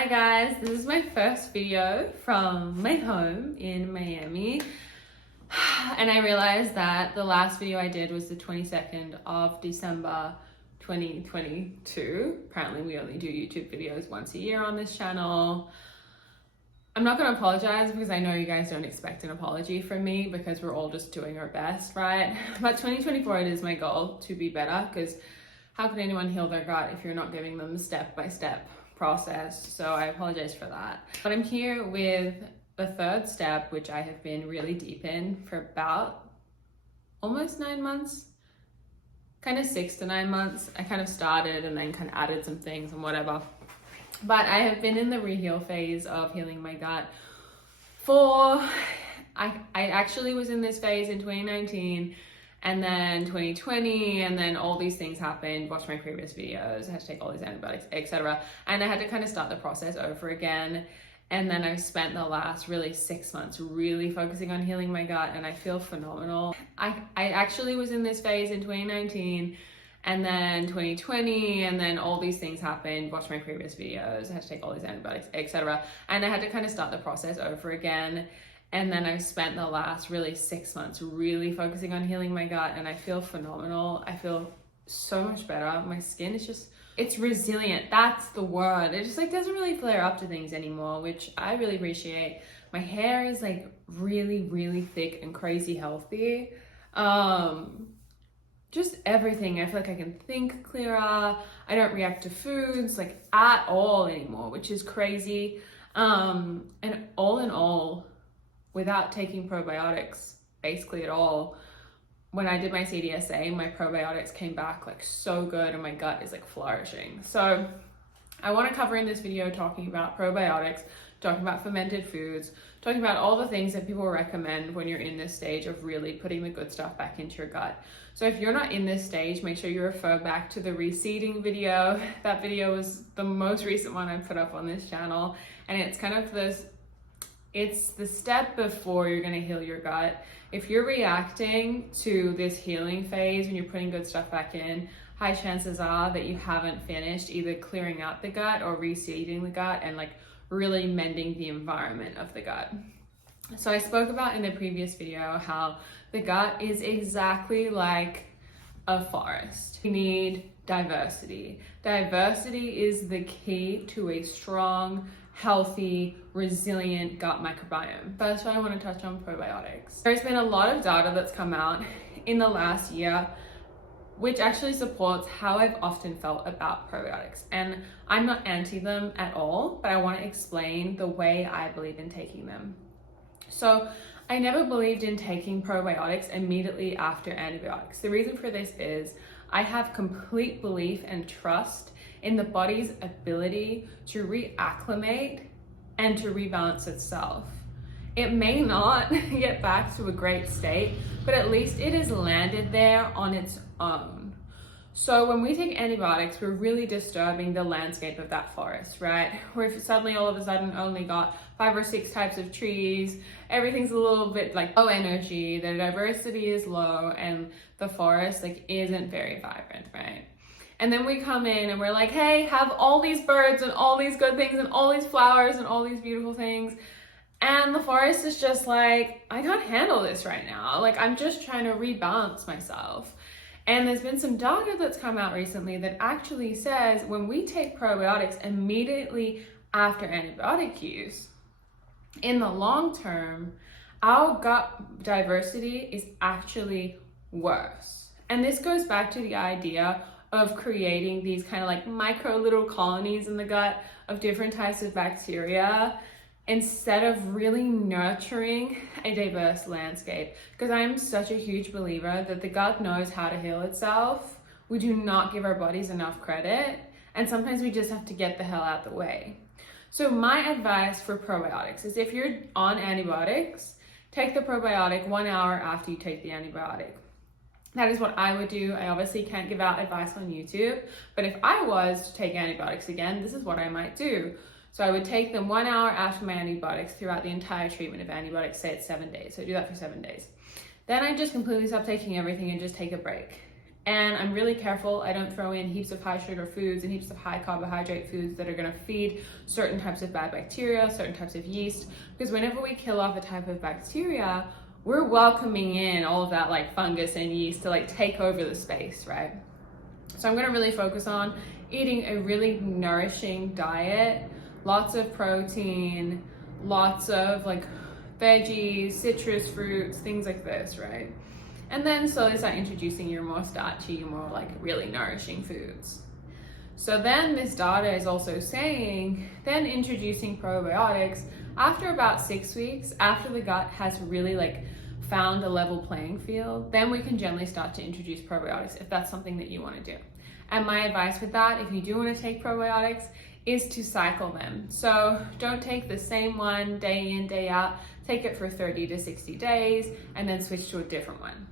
Hi guys, this is my first video from my home in Miami. And I realized that the last video I did was the 22nd of December 2022. Apparently we only do YouTube videos once a year on this channel. I'm not going to apologize because I know you guys don't expect an apology from me because we're all just doing our best, right? But 2024, it is my goal to be better, because how could anyone heal their gut if you're not giving them the step-by-step process? So I apologize for that. But I'm here with the third step, which I have been really deep in for about almost 9 months, kind of 6 to 9 months. I kind of started and then kind of added some things and whatever. But I have been in the reheal phase of healing my gut I actually was in this phase in 2019 and then 2020, and then all these things happened. Watch my previous videos, I had to take all these antibiotics, etc. And I had to kind of start the process over again. And then I've spent the last really 6 months really focusing on healing my gut, and I feel phenomenal. I actually was in this phase in 2019 and then 2020, and then all these things happened. Watch my previous videos, I had to take all these antibiotics, etc. And I had to kind of start the process over again. And then I've spent the last really 6 months really focusing on healing my gut, and I feel phenomenal. I feel so much better. My skin is just, it's resilient. That's the word. It just doesn't really flare up to things anymore, which I really appreciate. My hair is really, really thick and crazy healthy. Just everything. I feel like I can think clearer. I don't react to foods at all anymore, which is crazy. And all in all, without taking probiotics basically at all, when I did my CDSA, my probiotics came back so good, and my gut is flourishing. So I want to cover in this video talking about probiotics, talking about fermented foods, talking about all the things that people recommend when you're in this stage of really putting the good stuff back into your gut. So if you're not in this stage, make sure you refer back to the reseeding video. That video was the most recent one I put up on this channel, and it's kind of it's the step before you're going to heal your gut. If you're reacting to this healing phase when you're putting good stuff back in, high chances are that you haven't finished either clearing out the gut or reseeding the gut and really mending the environment of the gut. So I spoke about in the previous video how the gut is exactly like a forest. You need diversity. Diversity is the key to a strong, healthy, resilient gut microbiome. First, I want to touch on probiotics. There's been a lot of data that's come out in the last year which actually supports how I've often felt about probiotics. And I'm not anti them at all, but I want to explain the way I believe in taking them. So I never believed in taking probiotics immediately after antibiotics. The reason for this is I have complete belief and trust in the body's ability to reacclimate and to rebalance itself. It may not get back to a great state, but at least it has landed there on its own. So when we take antibiotics, we're really disturbing the landscape of that forest, right? We've suddenly all of a sudden only got 5 or 6 types of trees. Everything's a little bit low energy, the diversity is low, and the forest isn't very vibrant, right? And then we come in and we're like, hey, have all these birds and all these good things and all these flowers and all these beautiful things. And the forest is just I can't handle this right now. I'm just trying to rebalance myself. And there's been some data that's come out recently that actually says when we take probiotics immediately after antibiotic use, in the long term, our gut diversity is actually worse. And this goes back to the idea of creating these kind of micro little colonies in the gut of different types of bacteria instead of really nurturing a diverse landscape. Because I'm such a huge believer that the gut knows how to heal itself. We do not give our bodies enough credit, and sometimes we just have to get the hell out the way. So my advice for probiotics is if you're on antibiotics, take the probiotic 1 hour after you take the antibiotic. That is what I would do. I obviously can't give out advice on YouTube, but if I was to take antibiotics again, this is what I might do. So I would take them 1 hour after my antibiotics throughout the entire treatment of antibiotics, say it's 7 days. So I do that for 7 days. Then I just completely stop taking everything and just take a break. And I'm really careful. I don't throw in heaps of high sugar foods and heaps of high carbohydrate foods that are going to feed certain types of bad bacteria, certain types of yeast, because whenever we kill off a type of bacteria, we're welcoming in all of that like fungus and yeast to like take over the space, right? So I'm going to really focus on eating a really nourishing diet, lots of protein, lots of like veggies, citrus fruits, things like this, right? And then slowly start introducing your more starchy, your more like really nourishing foods. So then this data is also saying, then introducing probiotics after about 6 weeks, after the gut has really like found a level playing field, then we can gently start to introduce probiotics if that's something that you want to do. And my advice with that, if you do want to take probiotics, is to cycle them. So don't take the same one day in, day out, take it for 30 to 60 days and then switch to a different one.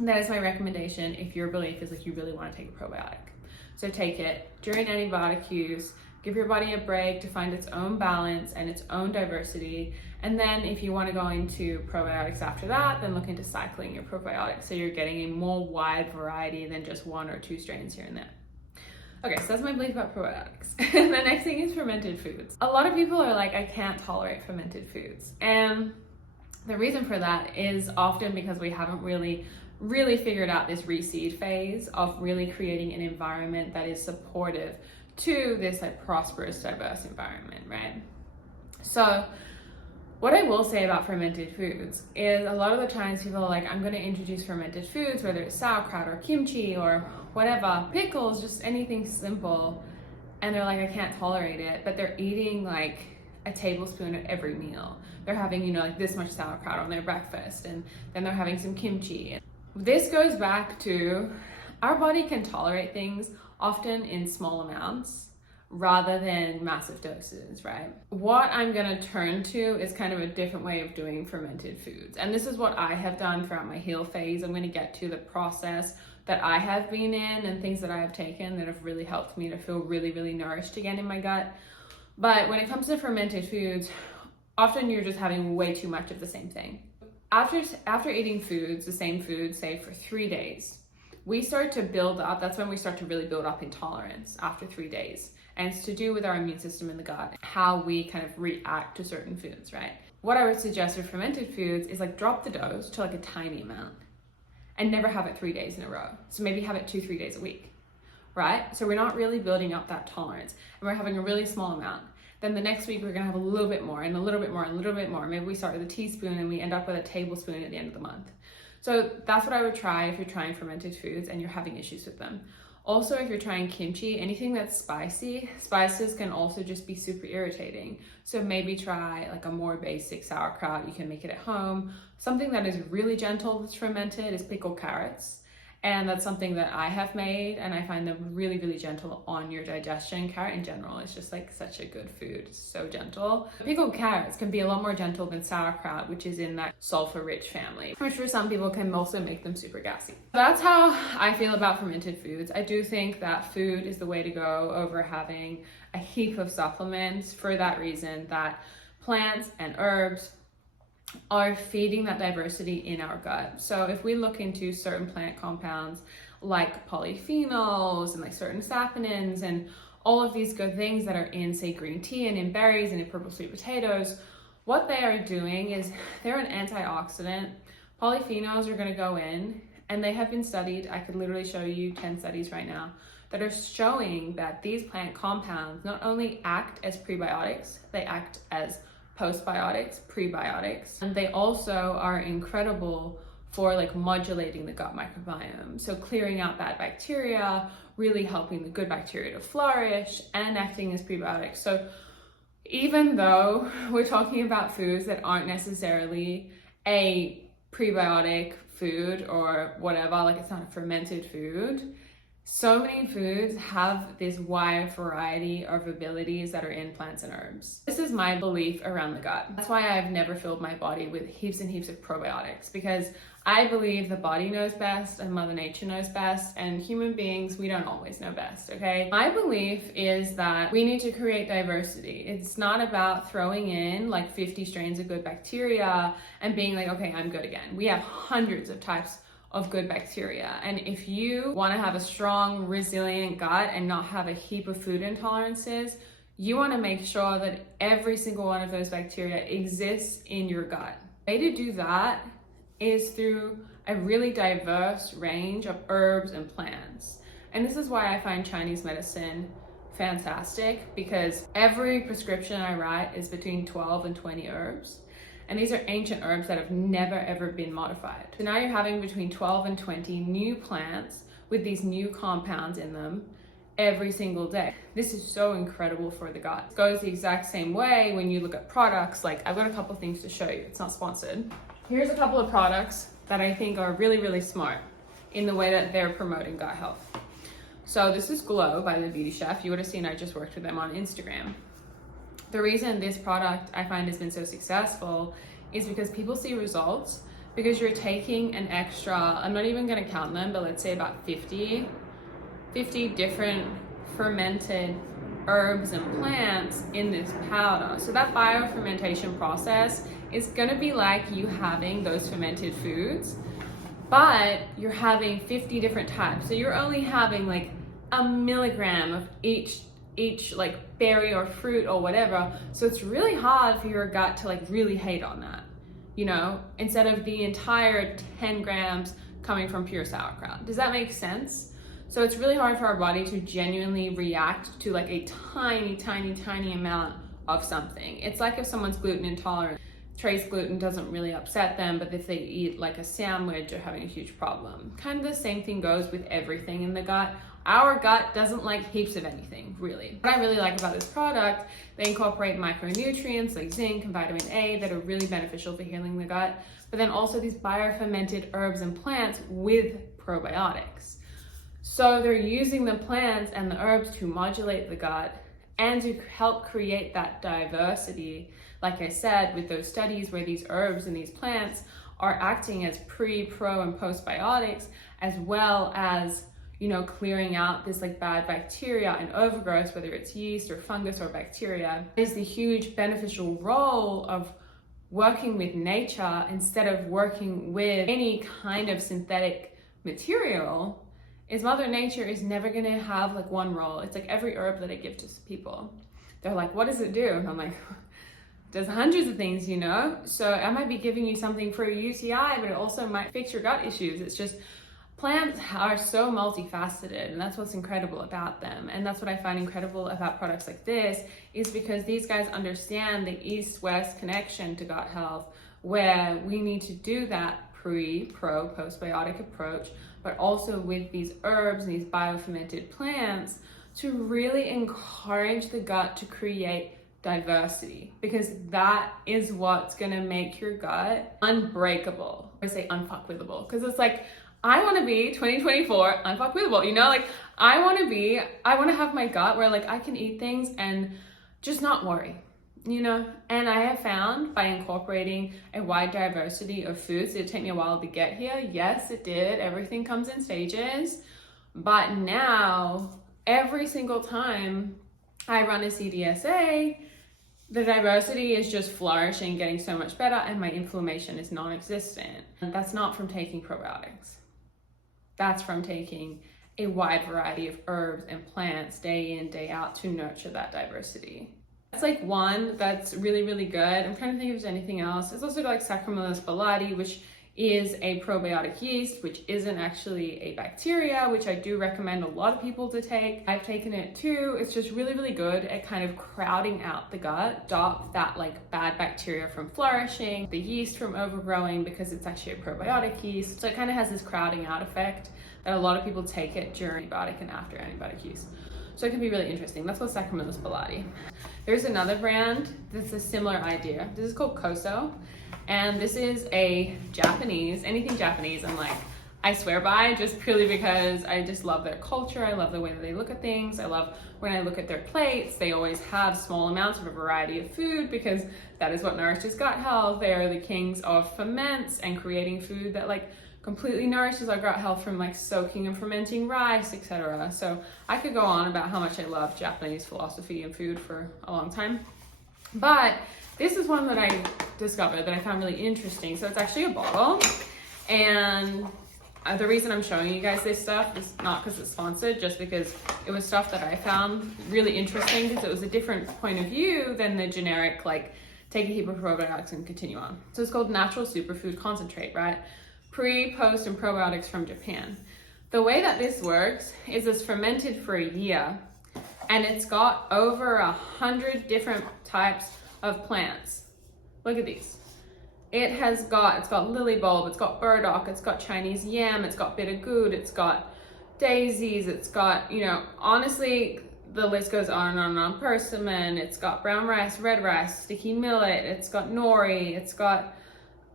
That is my recommendation if your belief is like you really want to take a probiotic. So take it during antibiotic use, give your body a break to find its own balance and its own diversity. And then if you want to go into probiotics after that, then look into cycling your probiotics so you're getting a more wide variety than just 1 or 2 strains here and there. Okay, so that's my belief about probiotics. The next thing is fermented foods. A lot of people are like, I can't tolerate fermented foods. And the reason for that is often because we haven't really figured out this reseed phase of really creating an environment that is supportive to this like prosperous, diverse environment, right? So what I will say about fermented foods is a lot of the times people are like, I'm going to introduce fermented foods, whether it's sauerkraut or kimchi or whatever, pickles, just anything simple. And they're like, I can't tolerate it, but they're eating like a tablespoon at every meal. They're having, you know, like this much sauerkraut on their breakfast, and then they're having some kimchi. This goes back to our body can tolerate things often in small amounts rather than massive doses, right? What I'm gonna turn to is kind of a different way of doing fermented foods. And this is what I have done throughout my heal phase. I'm gonna get to the process that I have been in and things that I have taken that have really helped me to feel really nourished again in my gut. But when it comes to fermented foods, often you're just having way too much of the same thing. After eating foods, the same food, say for 3 days, we start to build up. That's when we start to really build up intolerance after 3 days. And it's to do with our immune system in the gut, how we kind of react to certain foods, right? What I would suggest with fermented foods is like drop the dose to like a tiny amount and never have it 3 days in a row. So maybe have it 2-3 days a week, right? So we're not really building up that tolerance and we're having a really small amount. Then the next week we're gonna have a little bit more and a little bit more and a little bit more. Maybe we start with a teaspoon and we end up with a tablespoon at the end of the month. So that's what I would try if you're trying fermented foods and you're having issues with them. Also, if you're trying kimchi, anything that's spicy, spices can also just be super irritating. So maybe try like a more basic sauerkraut. You can make it at home. Something that is really gentle that's fermented is pickled carrots. And that's something that I have made and I find them really gentle on your digestion. Carrot in general is just like such a good food, it's so gentle. Pickled carrots can be a lot more gentle than sauerkraut, which is in that sulfur-rich family, which for some people can also make them super gassy. That's how I feel about fermented foods. I do think that food is the way to go over having a heap of supplements for that reason that plants and herbs are feeding that diversity in our gut. So if we look into certain plant compounds like polyphenols and like certain saponins and all of these good things that are in, say, green tea and in berries and in purple sweet potatoes, what they are doing is they're an antioxidant. Polyphenols are going to go in, and they have been studied. I could literally show you 10 studies right now that are showing that these plant compounds not only act as prebiotics, they act as postbiotics, prebiotics, and they also are incredible for like modulating the gut microbiome. So clearing out bad bacteria, really helping the good bacteria to flourish and acting as prebiotics. So even though we're talking about foods that aren't necessarily a prebiotic food or whatever, like it's not a fermented food, so many foods have this wide variety of abilities that are in plants and herbs. This is my belief around the gut. That's why I've never filled my body with heaps and heaps of probiotics, because I believe the body knows best and Mother Nature knows best, and human beings, we don't always know best, okay? My belief is that we need to create diversity. It's not about throwing in like 50 strains of good bacteria and being like, okay, I'm good again. We have hundreds of types of good bacteria. And if you want to have a strong, resilient gut and not have a heap of food intolerances, you want to make sure that every single one of those bacteria exists in your gut. The way to do that is through a really diverse range of herbs and plants. And this is why I find Chinese medicine fantastic, because every prescription I write is between 12 and 20 herbs. And these are ancient herbs that have never ever been modified. So now you're having between 12 and 20 new plants with these new compounds in them every single day. This is so incredible for the gut. It goes the exact same way when you look at products. Like, I've got a couple of things to show you. It's not sponsored. Here's a couple of products that I think are really, really smart in the way that they're promoting gut health. So this is Glow by the Beauty Chef. You would have seen I just worked with them on Instagram. The reason this product I find has been so successful is because people see results, because you're taking an extra, I'm not even gonna count them, but let's say about 50 different fermented herbs and plants in this powder. So that biofermentation process is gonna be like you having those fermented foods, but you're having 50 different types. So you're only having like a milligram of each like berry or fruit or whatever. So it's really hard for your gut to like really hate on that, you know, instead of the entire 10 grams coming from pure sauerkraut. Does that make sense? So it's really hard for our body to genuinely react to like a tiny, tiny, tiny amount of something. It's like if someone's gluten intolerant, trace gluten doesn't really upset them, but if they eat like a sandwich, they're having a huge problem. Kind of the same thing goes with everything in the gut. Our gut doesn't like heaps of anything, really. What I really like about this product, they incorporate micronutrients like zinc and vitamin A that are really beneficial for healing the gut, but then also these biofermented herbs and plants with probiotics. So they're using the plants and the herbs to modulate the gut and to help create that diversity. Like I said, with those studies where these herbs and these plants are acting as pre, pro, and postbiotics, as well as, you know, clearing out this like bad bacteria and overgrowth, whether it's yeast or fungus or bacteria, is the huge beneficial role of working with nature instead of working with any kind of synthetic material. Is Mother Nature is never gonna have like one role. It's like every herb that I give to people, they're like, what does it do? And I'm like, there's hundreds of things, you know? So I might be giving you something for a UTI, but it also might fix your gut issues. It's just, plants are so multifaceted, and that's what's incredible about them. And that's what I find incredible about products like this, is because these guys understand the east-west connection to gut health, where we need to do that pre, pro, postbiotic approach, but also with these herbs and these biofermented plants to really encourage the gut to create diversity, because that is what's gonna make your gut unbreakable. I say unfuckwithable, because it's like, I want to be 2024 unfuckwithable, you know, like I want to have my gut where like I can eat things and just not worry, you know. And I have found by incorporating a wide diversity of foods, it took me a while to get here. Yes, it did. Everything comes in stages, but now every single time I run a CDSA, the diversity is just flourishing, getting so much better, and my inflammation is non-existent. And that's not from taking probiotics. That's from taking a wide variety of herbs and plants day in, day out to nurture that diversity. That's like one that's really, really good. I'm trying to think if there's anything else. There's also like Saccharomyces Boulardii, which is a probiotic yeast, which isn't actually a bacteria, which I do recommend a lot of people to take. I've taken it too. It's just really, really good at kind of crowding out the gut, stop that like bad bacteria from flourishing, the yeast from overgrowing, because it's actually a probiotic yeast. So it kind of has this crowding out effect that a lot of people take it during antibiotic and after antibiotic use. So it can be really interesting. That's what Saccharomyces Boulardii. There's another brand that's a similar idea. This is called KOSO. And this is a Japanese, anything Japanese, I'm like, I swear by, just purely because I just love their culture. I love the way that they look at things. I love when I look at their plates, they always have small amounts of a variety of food, because that is what nourishes gut health. They are the kings of ferments and creating food that like completely nourishes our gut health, from like soaking and fermenting rice, etc. So I could go on about how much I love Japanese philosophy and food for a long time. But this is one that I discovered that I found really interesting. So it's actually a bottle, and The reason I'm showing you guys this stuff is not because it's sponsored, just because it was stuff that I found really interesting, because it was a different point of view than the generic, like, take a heap of probiotics and continue on. So it's called Natural Superfood Concentrate, right? Pre, post, and probiotics from Japan. The way that this works is it's fermented for a year, and it's got over 100 different types of plants. Look at these. It's got lily bulb, it's got burdock, it's got Chinese yam, it's got bitter gourd, it's got daisies, it's got, you know, honestly, the list goes on and on and on. Persimmon, it's got brown rice, red rice, sticky millet, it's got nori, it's got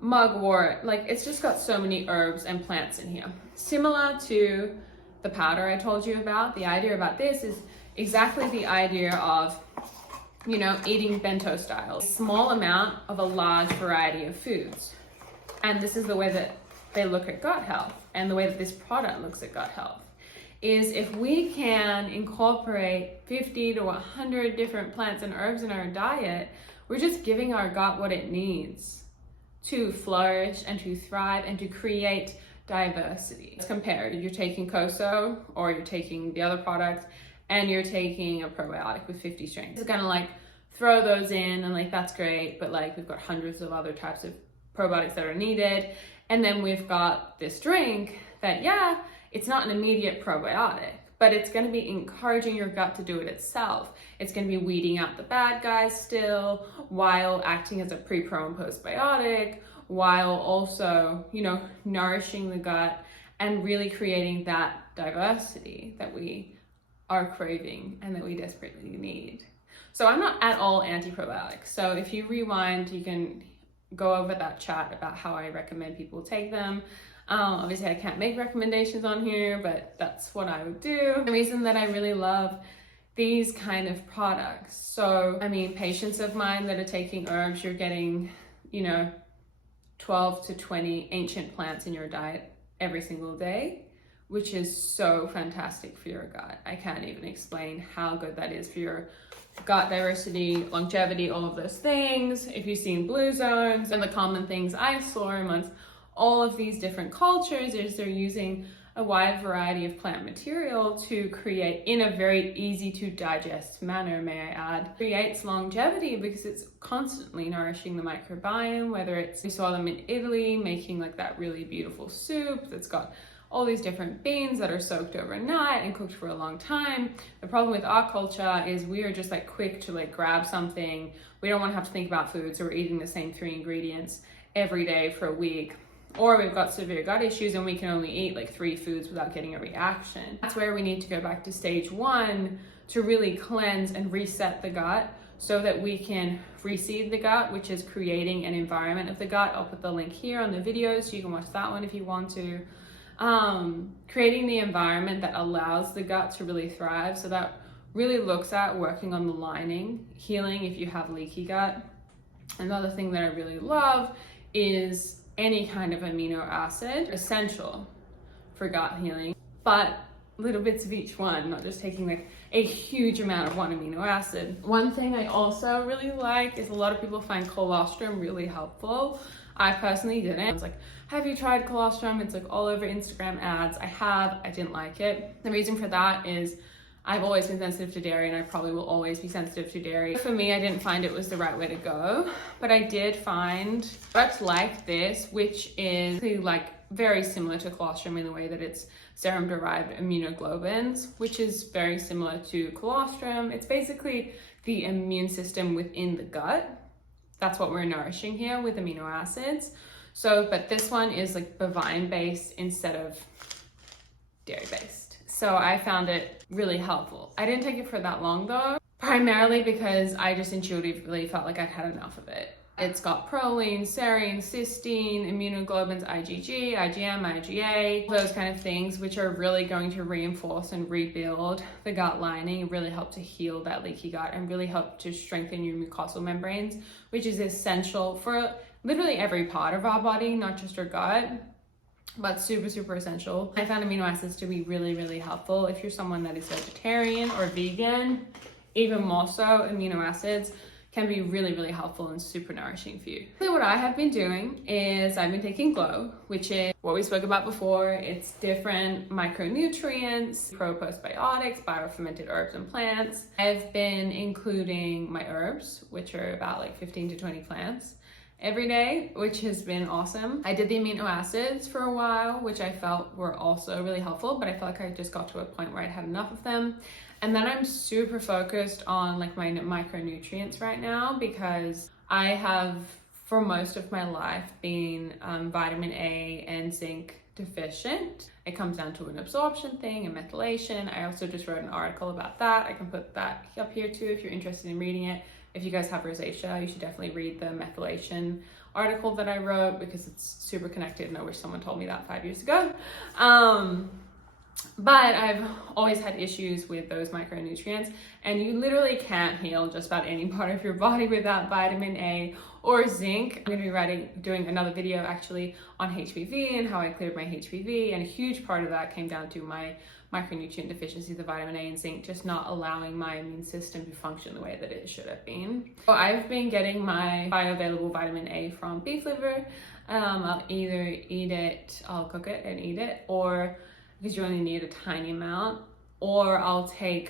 mugwort. Like, it's just got so many herbs and plants in here. Similar to the powder I told you about, the idea about this is exactly the idea of, you know, eating bento style. A small amount of a large variety of foods. And this is the way that they look at gut health, and the way that this product looks at gut health, is if we can incorporate 50 to 100 different plants and herbs in our diet, we're just giving our gut what it needs to flourish and to thrive and to create diversity. Let's compare. You're taking KOSO, or you're taking the other products, and you're taking a probiotic with 50 strains. It's gonna like throw those in and like, that's great, but like we've got hundreds of other types of probiotics that are needed. And then we've got this drink that, yeah, it's not an immediate probiotic, but it's gonna be encouraging your gut to do it itself. It's gonna be weeding out the bad guys still, while acting as a pre, pro, and postbiotic, while also, you know, nourishing the gut and really creating that diversity that we are craving and that we desperately need. So I'm not at all anti-probiotics. So if you rewind, you can go over that chat about how I recommend people take them. Obviously I can't make recommendations on here, but that's what I would do. The reason that I really love these kind of products. So, I mean, patients of mine that are taking herbs, you're getting, you know, 12 to 20 ancient plants in your diet every single day, which is so fantastic for your gut. I can't even explain how good that is for your gut diversity, longevity, all of those things. If you've seen blue zones, and the common things I saw amongst all of these different cultures is they're using a wide variety of plant material to create, in a very easy to digest manner, may I add, creates longevity because it's constantly nourishing the microbiome, whether it's, we saw them in Italy making like that really beautiful soup that's got all these different beans that are soaked overnight and cooked for a long time. The problem with our culture is we are just like quick to like grab something. We don't want to have to think about food, so we're eating the same 3 ingredients every day for a week. Or we've got severe gut issues and we can only eat like 3 foods without getting a reaction. That's where we need to go back to stage 1 to really cleanse and reset the gut so that we can reseed the gut, which is creating an environment of the gut. I'll put the link here on the video so you can watch that one if you want to. Creating the environment that allows the gut to really thrive. So that really looks at working on the lining, healing if you have leaky gut. Another thing that I really love is any kind of amino acid, essential for gut healing, but little bits of each one, not just taking like a huge amount of one amino acid. One thing I also really like is a lot of people find colostrum really helpful. I personally didn't. I was like, have you tried colostrum? It's like all over Instagram ads. I didn't like it. The reason for that is I've always been sensitive to dairy and I probably will always be sensitive to dairy. For me, I didn't find it was the right way to go, but I did find products like this, which is like very similar to colostrum in the way that it's serum-derived immunoglobulins, which is very similar to colostrum. It's basically the immune system within the gut. That's what we're nourishing here with amino acids. So, but this one is like bovine-based instead of dairy-based. So I found it really helpful. I didn't take it for that long though, primarily because I just intuitively felt like I'd had enough of it. It's got proline, serine, cysteine, immunoglobulins, IgG, IgM, IgA, those kind of things, which are really going to reinforce and rebuild the gut lining and really help to heal that leaky gut and really help to strengthen your mucosal membranes, which is essential for literally every part of our body, not just our gut, but super, super essential. I found amino acids to be really, really helpful. If you're someone that is vegetarian or vegan, even more so, amino acids can be really, really helpful and super nourishing for you. So what I have been doing is I've been taking Glow, which is what we spoke about before. It's different micronutrients, probiotics, biofermented herbs and plants. I've been including my herbs, which are about like 15 to 20 plants every day, which has been awesome. I did the amino acids for a while, which I felt were also really helpful, but I felt like I just got to a point where I had enough of them. And then I'm super focused on like my micronutrients right now, because I have for most of my life been vitamin A and zinc deficient. It comes down to an absorption thing and methylation. I also just wrote an article about that. I can put that up here too if you're interested in reading it. If you guys have rosacea, you should definitely read the methylation article that I wrote, because it's super connected, and I wish someone told me that 5 years ago. But I've always had issues with those micronutrients, and you literally can't heal just about any part of your body without vitamin A or zinc. I'm going to be doing another video actually on HPV and how I cleared my HPV, and a huge part of that came down to my micronutrient deficiencies of vitamin A and zinc just not allowing my immune system to function the way that it should have been. So I've been getting my bioavailable vitamin A from beef liver. I'll either eat it, I'll cook it and eat it, or because you only need a tiny amount, or I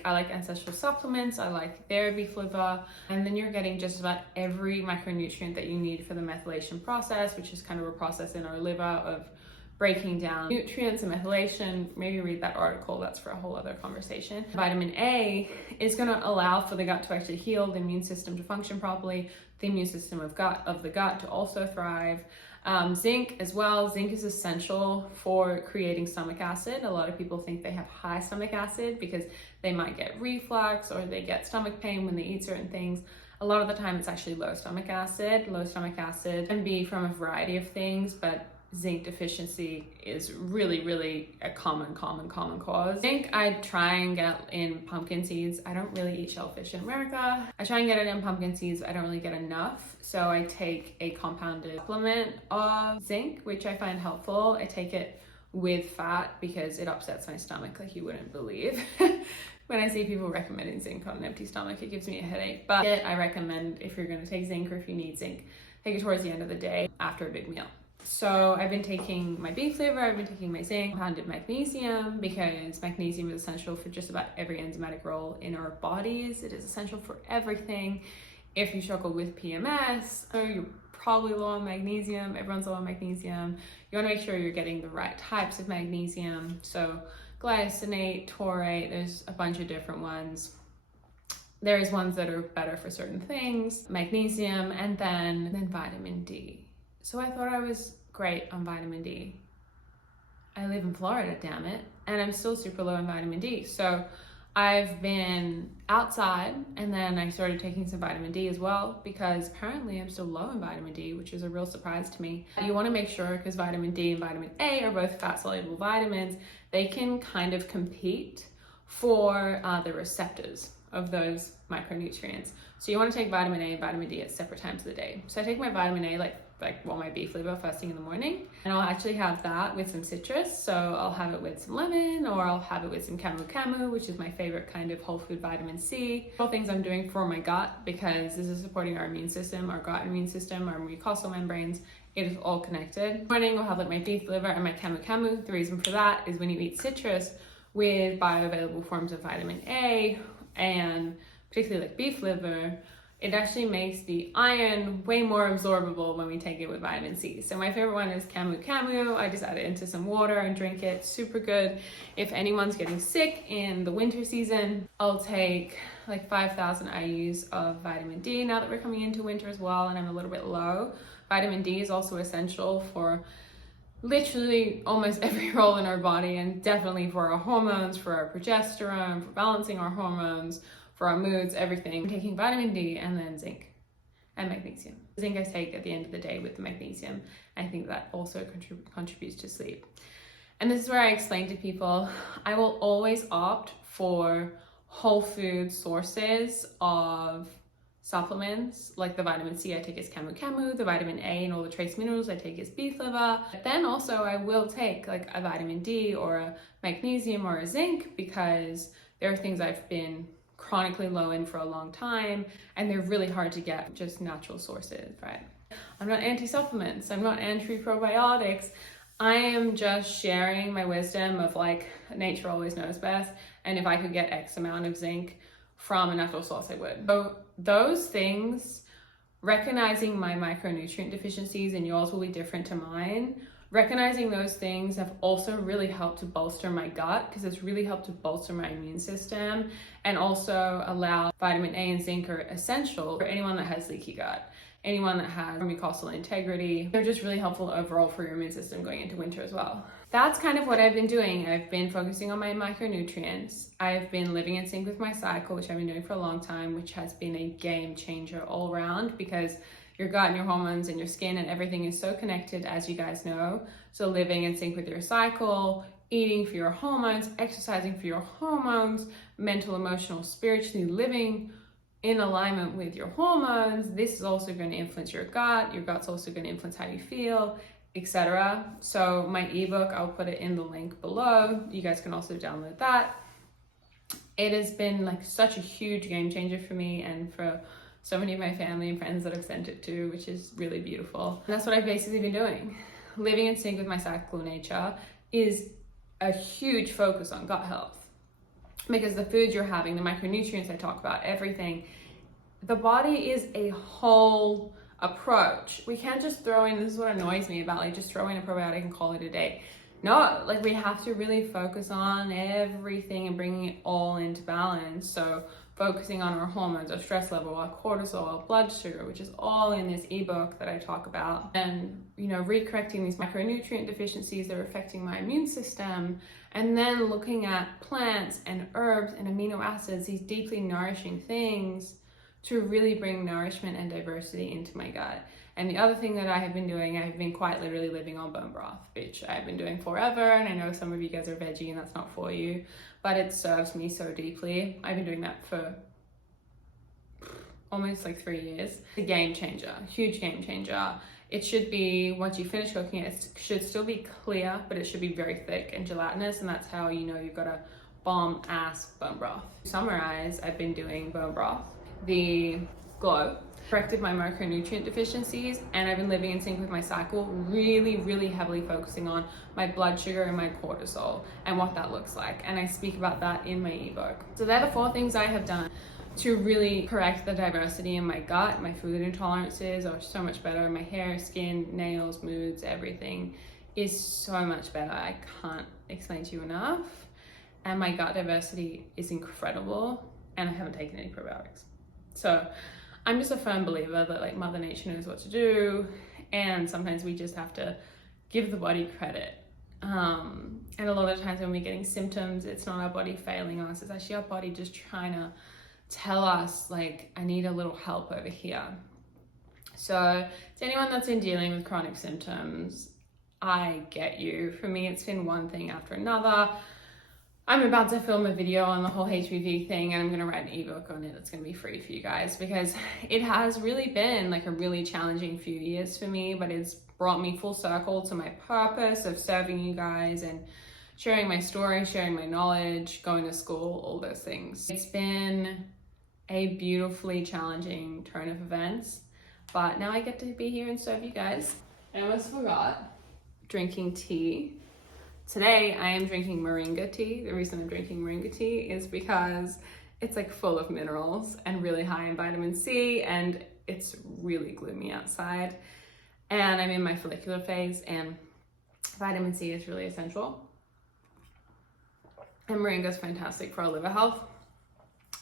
like ancestral supplements, I like their beef liver, and then you're getting just about every micronutrient that you need for the methylation process, which is kind of a process in our liver of breaking down nutrients and methylation. Maybe read that article, that's for a whole other conversation. Vitamin A is going to allow for the gut to actually heal, the immune system to function properly, the immune system of the gut to also thrive. Zinc as well. Zinc is essential for creating stomach acid. A lot of people think they have high stomach acid because they might get reflux or they get stomach pain when they eat certain things. A lot of the time it's actually low stomach acid. Low stomach acid can be from a variety of things, but zinc deficiency is really, really a common cause. Zinc I try and get in pumpkin seeds. I don't really eat shellfish in America. I try and get it in pumpkin seeds, but I don't really get enough. So I take a compounded supplement of zinc, which I find helpful. I take it with fat because it upsets my stomach like you wouldn't believe. When I see people recommending zinc on an empty stomach, it gives me a headache. But I recommend, if you're going to take zinc or if you need zinc, take it towards the end of the day after a big meal. So I've been taking my beef liver, I've been taking my zinc, compounded magnesium, because magnesium is essential for just about every enzymatic role in our bodies. It is essential for everything. If you struggle with PMS, or you're probably low on magnesium, everyone's low on magnesium. You want to make sure you're getting the right types of magnesium. So glycinate, taurate, there's a bunch of different ones. There's ones that are better for certain things, magnesium, and then vitamin D. So I thought I was great on vitamin D. I live in Florida, damn it, and I'm still super low in vitamin D. So I've been outside, and then I started taking some vitamin D as well, because apparently I'm still low in vitamin D, which is a real surprise to me. You want to make sure, because vitamin D and vitamin A are both fat-soluble vitamins, they can kind of compete for the receptors of those micronutrients. So you want to take vitamin A and vitamin D at separate times of the day. So I take my vitamin A my beef liver first thing in the morning, and I'll actually have that with some citrus. So I'll have it with some lemon, or I'll have it with some camu, which is my favorite kind of whole food vitamin C. All things I'm doing for my gut, because this is supporting our immune system, our gut immune system, our mucosal membranes. It is all connected. In the morning, I'll have like my beef liver and my camu. The reason for that is when you eat citrus with bioavailable forms of vitamin A, and particularly like beef liver, it actually makes the iron way more absorbable when we take it with vitamin C. So my favorite one is camu. I just add it into some water and drink it. Super good. If anyone's getting sick in the winter season, I'll take like 5,000 IUs of vitamin D now that we're coming into winter as well, and I'm a little bit low. Vitamin D is also essential for literally almost every role in our body, and definitely for our hormones, for our progesterone, for balancing our hormones, for our moods, everything. I'm taking vitamin D and then zinc and magnesium. Zinc I take at the end of the day with the magnesium. I think that also contributes to sleep. And this is where I explain to people, I will always opt for whole food sources of supplements, like the vitamin C I take is camu, the vitamin A and all the trace minerals I take is beef liver. But then also I will take like a vitamin D or a magnesium or a zinc, because there are things I've been chronically low in for a long time, and they're really hard to get just natural sources, right? I'm not anti-supplements, I'm not anti-probiotics. I am just sharing my wisdom of like, nature always knows best, and if I could get X amount of zinc from a natural source, I would. So those things, recognizing my micronutrient deficiencies, and yours will be different to mine, recognizing those things have also really helped to bolster my gut, because it's really helped to bolster my immune system, and also allow vitamin A and zinc are essential for anyone that has leaky gut, anyone that has mucosal integrity. They're just really helpful overall for your immune system going into winter as well. That's kind of what I've been doing. I've been focusing on my micronutrients. I've been living in sync with my cycle, which I've been doing for a long time, which has been a game changer all around, because your gut and your hormones and your skin and everything is so connected, as you guys know. So living in sync with your cycle, eating for your hormones, exercising for your hormones, mental, emotional, spiritually living in alignment with your hormones. This is also going to influence your gut. Your gut's also going to influence how you feel, etc. So my ebook, I'll put it in the link below. You guys can also download that. It has been like such a huge game changer for me and for so many of my family and friends that I've sent it to, which is really beautiful. And that's what I've basically been doing. Living in sync with my cyclical nature is a huge focus on gut health, because the foods you're having, the micronutrients I talk about, everything, the body is a whole approach. We can't just throw in, this is what annoys me about like just throw in a probiotic and call it a day. No, like we have to really focus on everything and bringing it all into balance. So focusing on our hormones, our stress level, our cortisol, our blood sugar, which is all in this ebook that I talk about. And, you know, recorrecting these micronutrient deficiencies that are affecting my immune system. And then looking at plants and herbs and amino acids, these deeply nourishing things, to really bring nourishment and diversity into my gut. And the other thing that I have been doing, I've been quite literally living on bone broth, which I've been doing forever. And I know some of you guys are veggie and that's not for you, but it serves me so deeply. I've been doing that for almost like 3 years. It's a game changer, huge game changer. It should be, once you finish cooking it, it should still be clear, but it should be very thick and gelatinous. And that's how you know you've got a bomb ass bone broth. To summarize, I've been doing bone broth, the glow, corrected my micronutrient deficiencies, and I've been living in sync with my cycle, really heavily focusing on my blood sugar and my cortisol and what that looks like. And I speak about that in my ebook. So they're the 4 things I have done to really correct the diversity in my gut. My food intolerances are so much better. My hair, skin, nails, moods, everything is so much better. I can't explain to you enough. And my gut diversity is incredible, and I haven't taken any probiotics. So I'm just a firm believer that like Mother Nature knows what to do, and sometimes we just have to give the body credit. And a lot of times when we're getting symptoms, it's not our body failing us, it's actually our body just trying to tell us like, I need a little help over here. So to anyone that's been dealing with chronic symptoms, I get you. For me, it's been one thing after another. I'm about to film a video on the whole HPV thing, and I'm going to write an ebook on it that's going to be free for you guys, because it has really been like a really challenging few years for me, but it's brought me full circle to my purpose of serving you guys and sharing my story, sharing my knowledge, going to school, all those things. It's been a beautifully challenging turn of events, but now I get to be here and serve you guys. I almost forgot, drinking tea. Today I am drinking moringa tea. The reason I'm drinking moringa tea is because it's like full of minerals and really high in vitamin C, and it's really gloomy outside. And I'm in my follicular phase, and vitamin C is really essential. And moringa is fantastic for our liver health.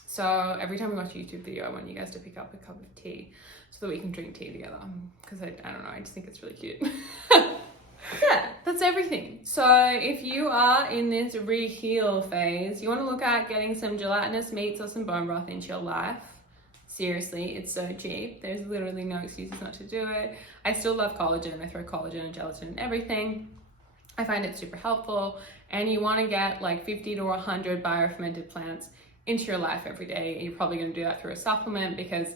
So every time we watch a YouTube video, I want you guys to pick up a cup of tea so that we can drink tea together. Because I don't know, I just think it's really cute. Yeah, that's everything. So if you are in this re-heal phase, you want to look at getting some gelatinous meats or some bone broth into your life. Seriously, it's so cheap. There's literally no excuses not to do it. I still love collagen. I throw collagen and gelatin in everything. I find it super helpful. And you want to get like 50 to 100 biofermented plants into your life every day. You're probably going to do that through a supplement, because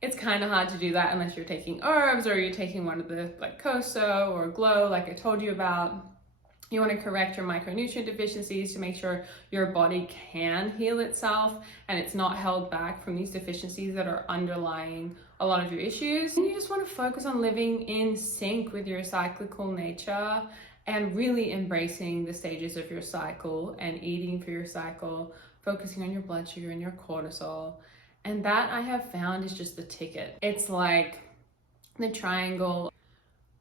it's kind of hard to do that unless you're taking herbs or you're taking one of the like KOSO or Glow like I told you about. You want to correct your micronutrient deficiencies to make sure your body can heal itself and it's not held back from these deficiencies that are underlying a lot of your issues. And you just want to focus on living in sync with your cyclical nature and really embracing the stages of your cycle and eating for your cycle, focusing on your blood sugar and your cortisol. And that, I have found, is just the ticket. It's like the triangle: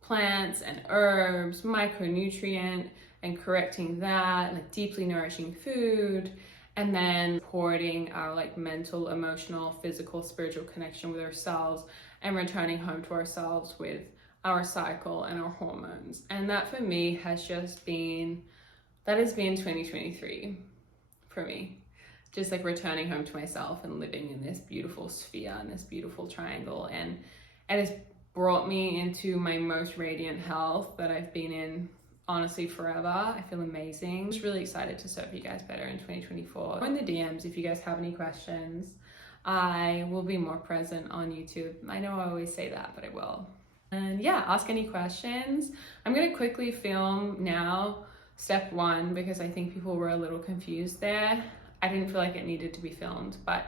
plants and herbs, micronutrient, and correcting that, like deeply nourishing food, and then supporting our like mental, emotional, physical, spiritual connection with ourselves, and returning home to ourselves with our cycle and our hormones. And that for me has just been, that has been 2023 for me. Just like returning home to myself and living in this beautiful sphere and this beautiful triangle, and it's brought me into my most radiant health that I've been in honestly forever. I feel amazing. I'm just really excited to serve you guys better in 2024. In the DMs if you guys have any questions. I will be more present on YouTube. I know I always say that, but I will. And yeah, ask any questions. I'm gonna quickly film now step 1 because I think people were a little confused there. I didn't feel like it needed to be filmed, but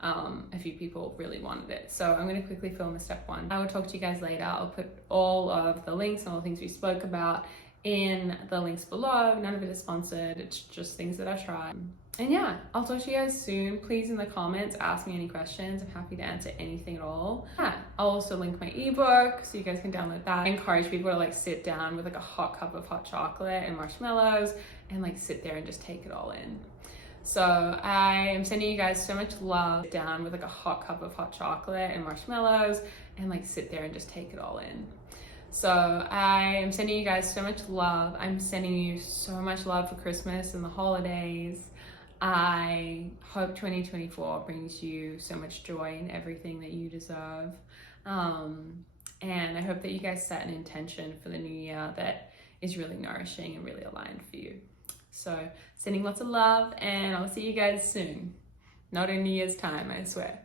a few people really wanted it. So I'm going to quickly film the step 1. I will talk to you guys later. I'll put all of the links and all the things we spoke about in the links below. None of it is sponsored. It's just things that I tried. And yeah, I'll talk to you guys soon. Please, in the comments, ask me any questions. I'm happy to answer anything at all. Yeah, I'll also link my ebook so you guys can download that. I encourage people to like sit down with like a hot cup of hot chocolate and marshmallows and like sit there and just take it all in. So I am sending you guys so much love. Down with like a hot cup of hot chocolate and marshmallows and like sit there and just take it all in. So I am sending you guys so much love. I'm sending you so much love for Christmas and the holidays. I hope 2024 brings you so much joy in everything that you deserve. And I hope that you guys set an intention for the new year that is really nourishing and really aligned for you. So sending lots of love, and I'll see you guys soon. Not in a year's time, I swear.